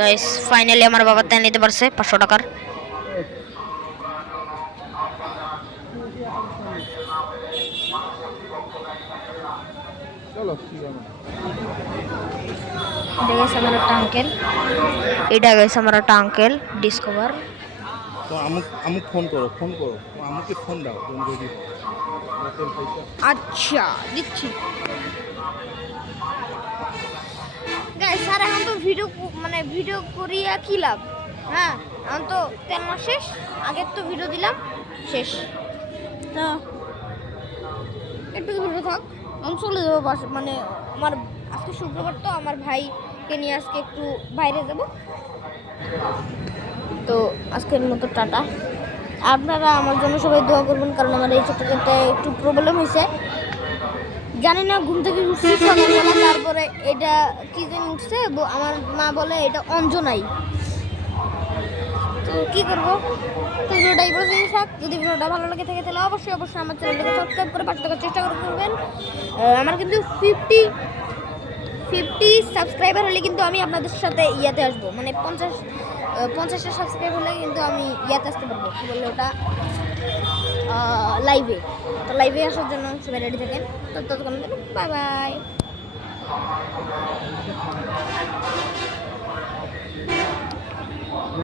Guys finally আমার বাবা তাই নিতে পারছে 500 টাকার। চলো কি হবে এটা গাইস আমার একটা আঙ্কেল, এটা গাইস আমার একটা আঙ্কেল ডিসকভার। তো আমুক ফোন করো আমুকে ফোন দাও তুমি যদি তেল পয়সা আচ্ছা দিচ্ছি গাইস। স্যার এখন তো ভিডিও করিয়া কি লাভ? হ্যাঁ এখন তো তেল মাস শেষ, আগের তো ভিডিও দিলাম শেষ, তো একটু ভিডিও থাক, আমি চলে যাবো মানে আমার আজকে শুক্রবার, তো আমার ভাইকে নিয়ে আজকে একটু বাইরে যাব। তো আজকের মতো টাটা। আপনারা আমার জন্য সবাই দোয়া করবেন, কারণ আমার এই ছোট্টতে একটু প্রবলেম হয়েছে, জানি না, ঘুম থেকে উঠছি সকালবেলা, তারপরে এটা কি যেন উঠছে, আমার মা বলে এটা অঞ্জনাই, তো কী করবো। তো ভিডিওটা এই পর্যন্তই থাক। যদি ভিডিওটা ভালো লাগে থাকে তাহলে অবশ্যই আমার চ্যানেলটাকে সাবস্ক্রাইব করে পাশে থাকার চেষ্টা করবেন। আমার কিন্তু 50 সাবস্ক্রাইবার হলে কিন্তু আমি আপনাদের সাথে ইয়াতে আসবো, মানে 50টা সাবস্ক্রাইব হলে কিন্তু আমি ইয়াতে আসতে পারবো, কী বললো ওটা, লাইভে। তো লাইভে আসার জন্য সবাই রেডি থাকেন। তো ততক্ষণ বাই বাই।